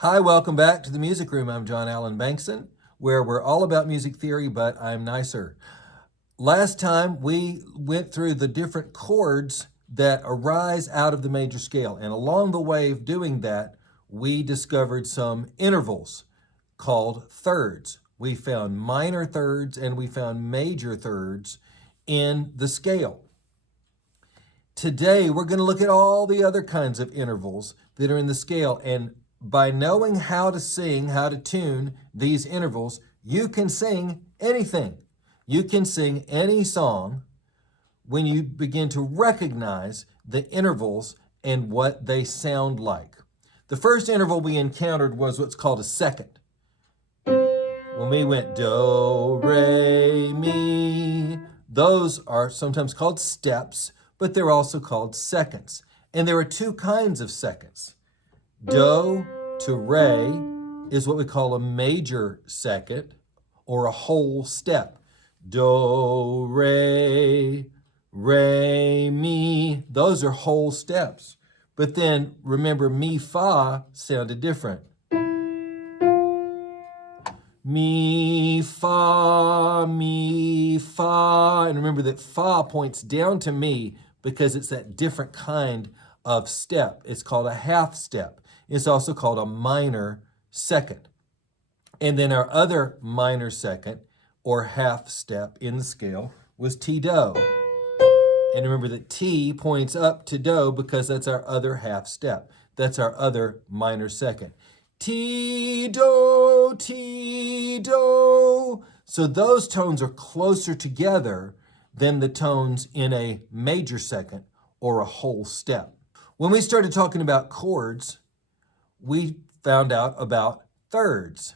Hi, welcome back to the Music Room. I'm John Allen Bankson, where we're all about music theory, but I'm nicer. Last time we went through the different chords that arise out of the major scale, and along the way of doing that, we discovered some intervals called thirds. We found minor thirds and we found major thirds in the scale. Today, we're going to look at all the other kinds of intervals that are in the scale. And by knowing how to sing, how to tune these intervals, you can sing anything. You can sing any song when you begin to recognize the intervals and what they sound like. The first interval we encountered was what's called a second. When we went do, re, mi, those are sometimes called steps, but they're also called seconds. And there are two kinds of seconds. Do to re is what we call a major second or a whole step. Do, re, re, mi, those are whole steps. But then remember, mi, fa sounded different. Mi, fa, mi, fa. And remember that fa points down to mi because it's that different kind of step. It's called a half step. It's also called a minor second. And then our other minor second or half step in the scale was ti do. And remember that ti points up to do because that's our other half step. That's our other minor second. Ti, do, ti, do. So those tones are closer together than the tones in a major second or a whole step. When we started talking about chords, we found out about thirds.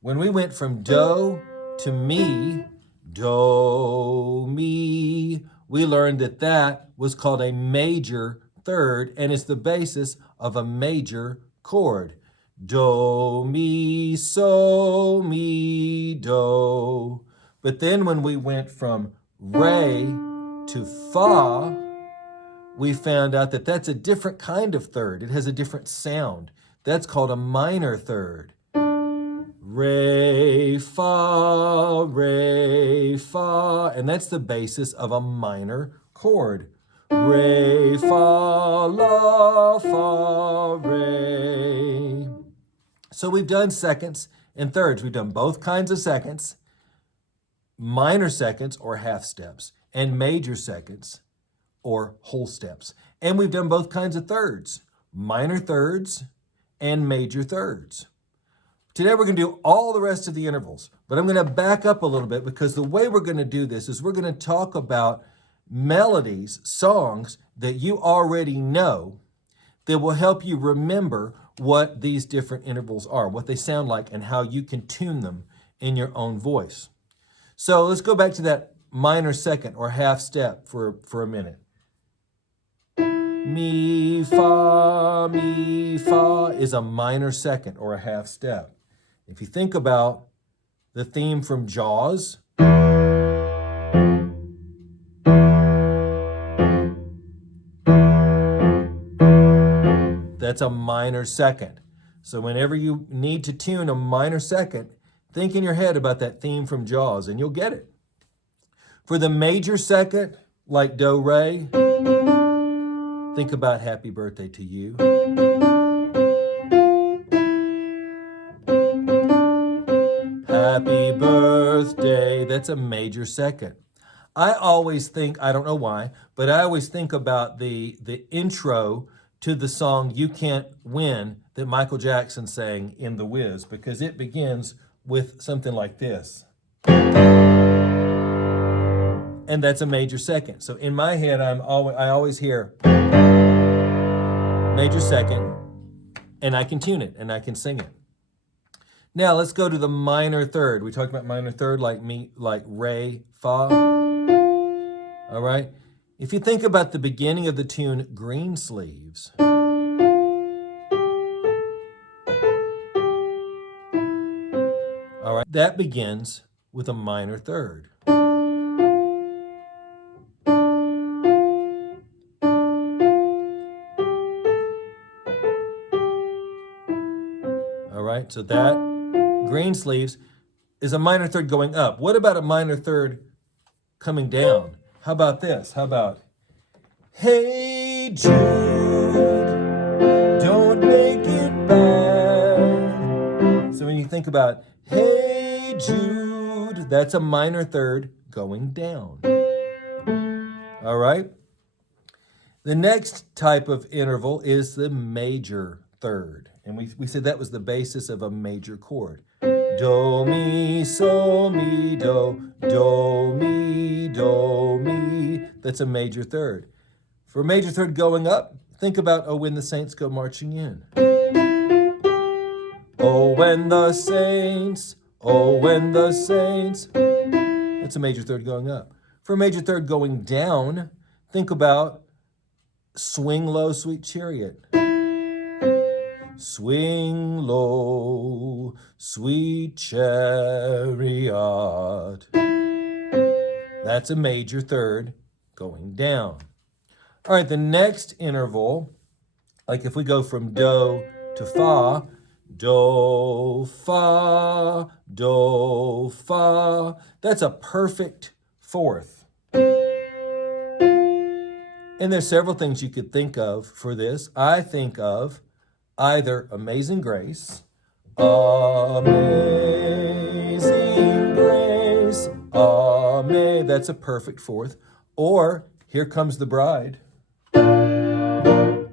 When we went from do to mi, do, mi, we learned that that was called a major third and is the basis of a major chord. Do, mi, so, mi, do. But then when we went from re to fa, we found out that that's a different kind of third. It has a different sound. That's called a minor third. Re, fa, and that's the basis of a minor chord. Re, fa, la, fa, re. So we've done seconds and thirds. We've done both kinds of seconds, minor seconds or half steps, and major seconds or whole steps. And we've done both kinds of thirds, minor thirds and major thirds. Today we're going to do all the rest of the intervals, but I'm going to back up a little bit because the way we're going to do this is we're going to talk about melodies, songs that you already know that will help you remember what these different intervals are, what they sound like, and how you can tune them in your own voice. So let's go back to that minor second or half step for a minute. Mi, fa is a minor second or a half step. If you think about the theme from Jaws, that's a minor second. So whenever you need to tune a minor second, think in your head about that theme from Jaws and you'll get it. For the major second, like do, re, think about Happy Birthday to You. Happy birthday, that's a major second. I always think, I don't know why, but I always think about the intro to the song You Can't Win that Michael Jackson sang in The Wiz, because it begins with something like this. And that's a major second. So in my head, I always hear major second, and I can tune it and I can sing it. Now let's go to the minor third. We talked about minor third like re, fa. All right. If you think about the beginning of the tune Greensleeves, all right, that begins with a minor third. right? So that green sleeves is a minor third going up. What about a minor third coming down? How about this? How about, hey Jude, don't make it bad. So when you think about, hey Jude, that's a minor third going down. All right? The next type of interval is the major third. And we said that was the basis of a major chord. Do, mi, so, mi, do, mi, do, mi. That's a major third. For a major third going up, think about Oh, When the Saints Go Marching In. Oh, when the saints, oh, when the saints. That's a major third going up. For a major third going down, think about Swing Low, Sweet Chariot. Swing low, sweet chariot. That's a major third going down. All right, the next interval, like if we go from do to fa, do, fa, do, fa, that's a perfect fourth. And there's several things you could think of for this. I think of either Amazing Grace, Amazing Grace, that's a perfect fourth, or Here Comes the Bride, right?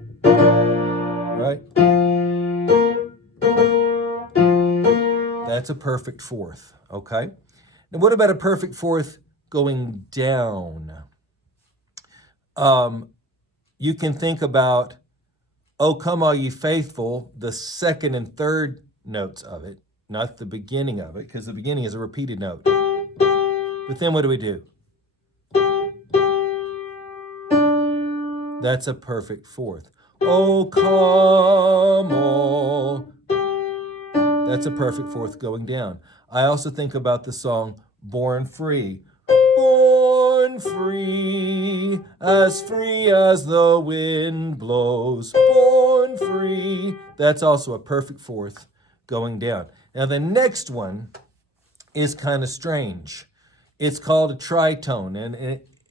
That's a perfect fourth, okay? Now what about a perfect fourth going down? You can think about Oh, Come All Ye Faithful, the second and third notes of it, not the beginning of it, because the beginning is a repeated note. But then what do? That's a perfect fourth. Oh, come all. That's a perfect fourth going down. I also think about the song Born Free. Born free as the wind blows. Born free. That's also a perfect fourth going down. Now the next one is kind of strange. It's called a tritone, and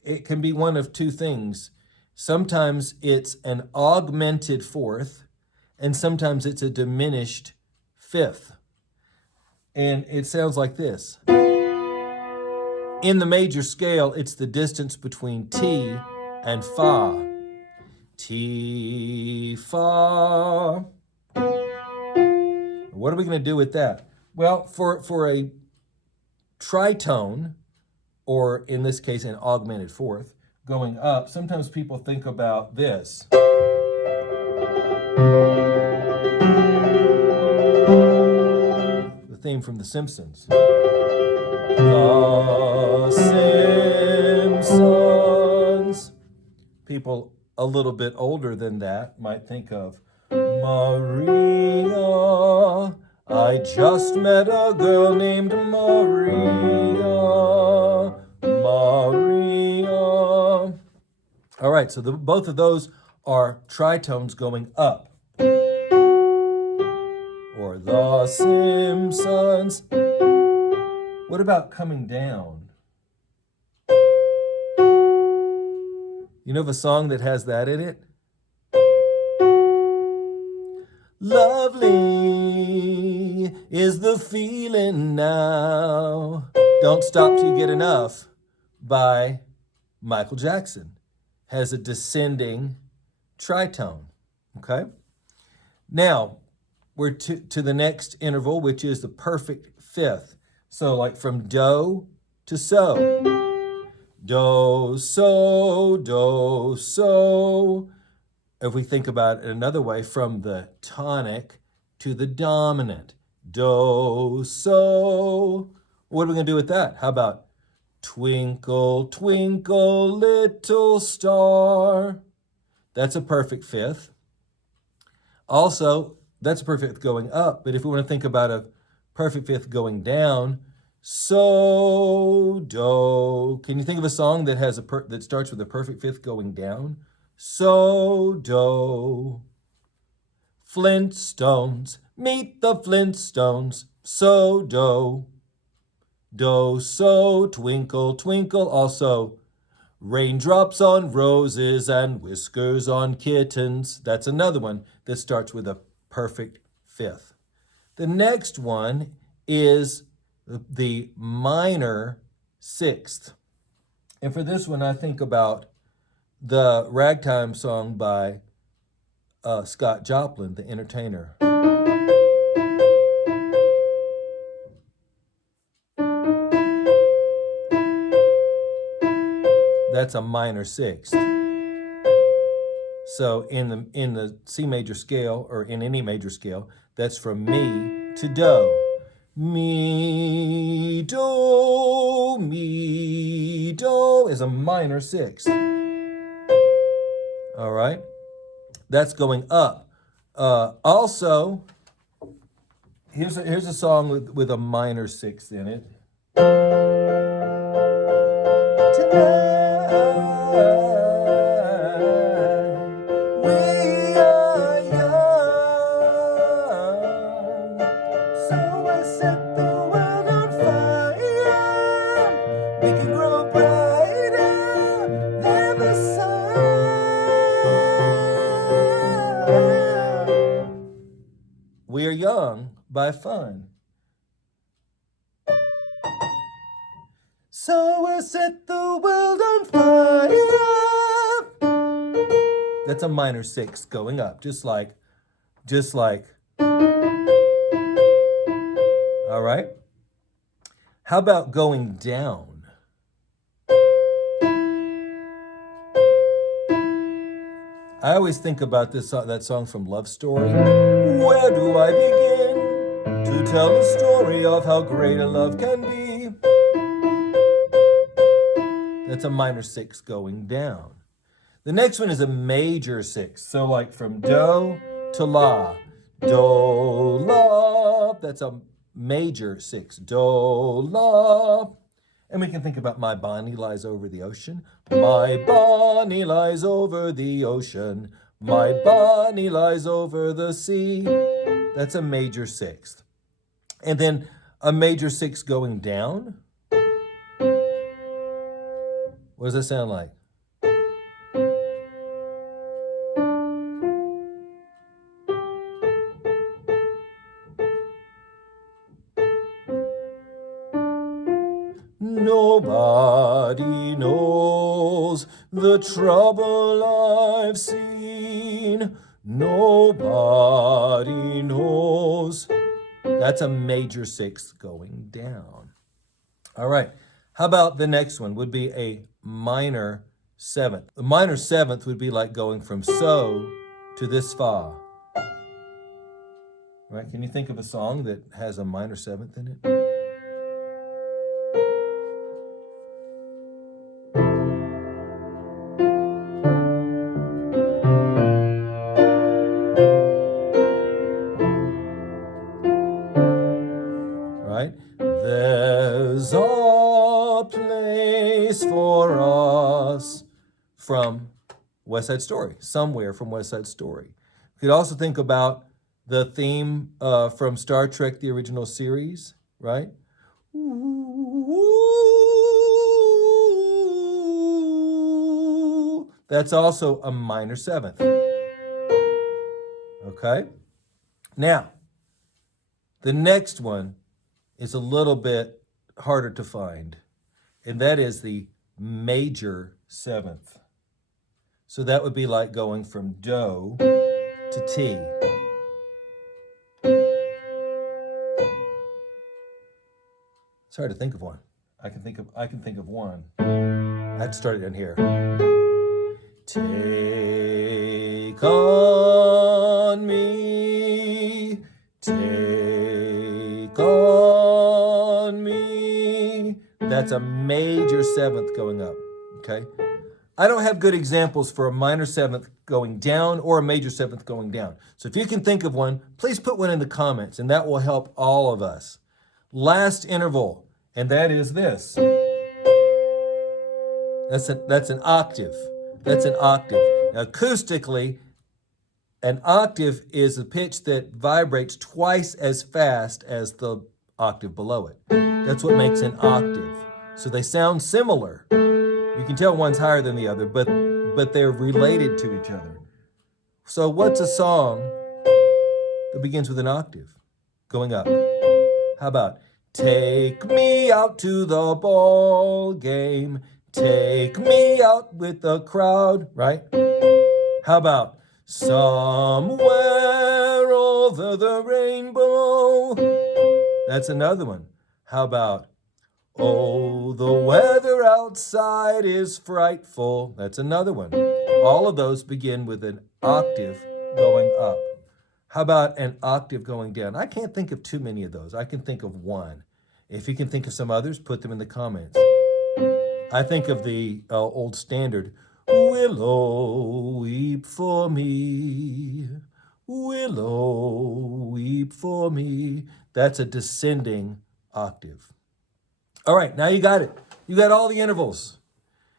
it can be one of two things. Sometimes it's an augmented fourth, and sometimes it's a diminished fifth. And it sounds like this. In the major scale, it's the distance between T and Fa. T, Fa. What are we going to do with that? Well, for a tritone, or in this case, an augmented fourth, going up, sometimes people think about this. The theme from The Simpsons. The Simpsons. People a little bit older than that might think of Maria. I just met a girl named Maria. Maria. All right, so both of those are tritones going up. Or The Simpsons. What about coming down? You know of a song that has that in it? Lovely is the feeling now. Don't Stop Till You Get Enough by Michael Jackson. Has a descending tritone, okay? Now, we're to the next interval, which is the perfect fifth. So like from do to so. Do, so, do, so. If we think about it another way, from the tonic to the dominant. Do, so. What are we going to do with that? How about twinkle, twinkle, little star? That's a perfect fifth. Also, that's a perfect fifth going up. But if we want to think about a perfect fifth going down, so, do. Can you think of a song that has that starts with a perfect fifth going down? So, do. Flintstones, meet the Flintstones. So, do, so, twinkle, twinkle. Also, raindrops on roses and whiskers on kittens. That's another one that starts with a perfect fifth. The next one is the minor sixth. And for this one, I think about the ragtime song by Scott Joplin, the entertainer. That's a minor sixth. So in the C major scale, or in any major scale, that's from mi to do. Mi, do is a minor sixth. All right? That's going up. Also, here's a song with a minor sixth in it. We are young by fun. So we'll set the world on fire. That's a minor sixth going up, just like. All right. How about going down? I always think about that song from Love Story. Where do I begin to tell the story of how great a love can be? That's a minor sixth going down. The next one is a major sixth. So like from do to la. Do, la. That's a major sixth. Do, la. And we can think about My Bonnie Lies Over the Ocean. My Bonnie lies over the ocean. My Bonnie lies over the sea. That's a major sixth. And then a major sixth going down. What does that sound like? Nobody knows the trouble I've seen. Nobody knows. That's a major sixth going down. All right. How about the next one? Would be a minor seventh. The minor seventh would be like going from so to this fa. Right? Can you think of a song that has a minor seventh in it? Right? There's a place for us from West Side Story, somewhere from West Side Story. You could also think about the theme from Star Trek, the original series, right? That's also a minor seventh. Okay? Now, the next one is a little bit harder to find, and that is the major seventh. So that would be like going from do to T. It's hard to think of one. I can think of one. I have to start it in here. Take on me, take on me. That's a major seventh going up, okay? I don't have good examples for a minor seventh going down or a major seventh going down. So if you can think of one, please put one in the comments, and that will help all of us. Last interval, and that is this. That's an octave. That's an octave. Now, acoustically, An octave is a pitch that vibrates twice as fast as the octave below it. That's what makes an octave. So they sound similar. You can tell one's higher than the other, but they're related to each other. So what's a song that begins with an octave going up? How about take me out to the ball game, take me out with the crowd, right? How about somewhere over the rainbow? That's another one. How about oh, the weather outside is frightful? That's another one. All of those begin with an octave going up. How about an octave going down? I can't think of too many of those. I can think of one. If you can think of some others, put them in the comments. I think of the old standard, Willow, weep for me. Willow, weep for me. That's a descending octave. All right, now you got it. You got all the intervals.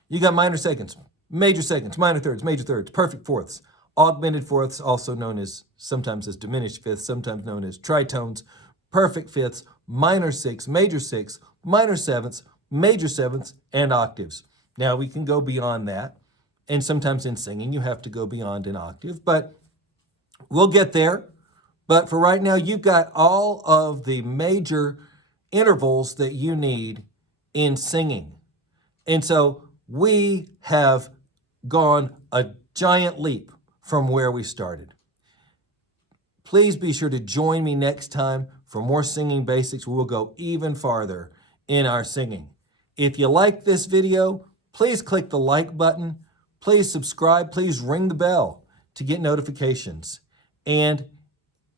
You got minor seconds, major seconds, minor thirds, major thirds, perfect fourths, augmented fourths, also known as sometimes as diminished fifths, sometimes known as tritones, perfect fifths, minor sixths, major sixths, minor sevenths, major sevenths, and octaves. Now we can go beyond that. And sometimes in singing, you have to go beyond an octave, but we'll get there. But for right now, you've got all of the major intervals that you need in singing. And so we have gone a giant leap from where we started. Please be sure to join me next time for more singing basics. We will go even farther in our singing. If you like this video, please click the like button. Please subscribe. Please ring the bell to get notifications. And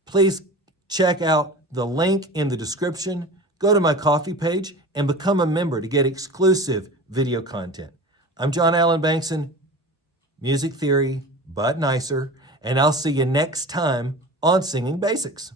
please check out the link in the description. Go to my Ko-fi page and become a member to get exclusive video content. I'm John Allen Bankson, Music Theory, but nicer, and I'll see you next time on Singing Basics.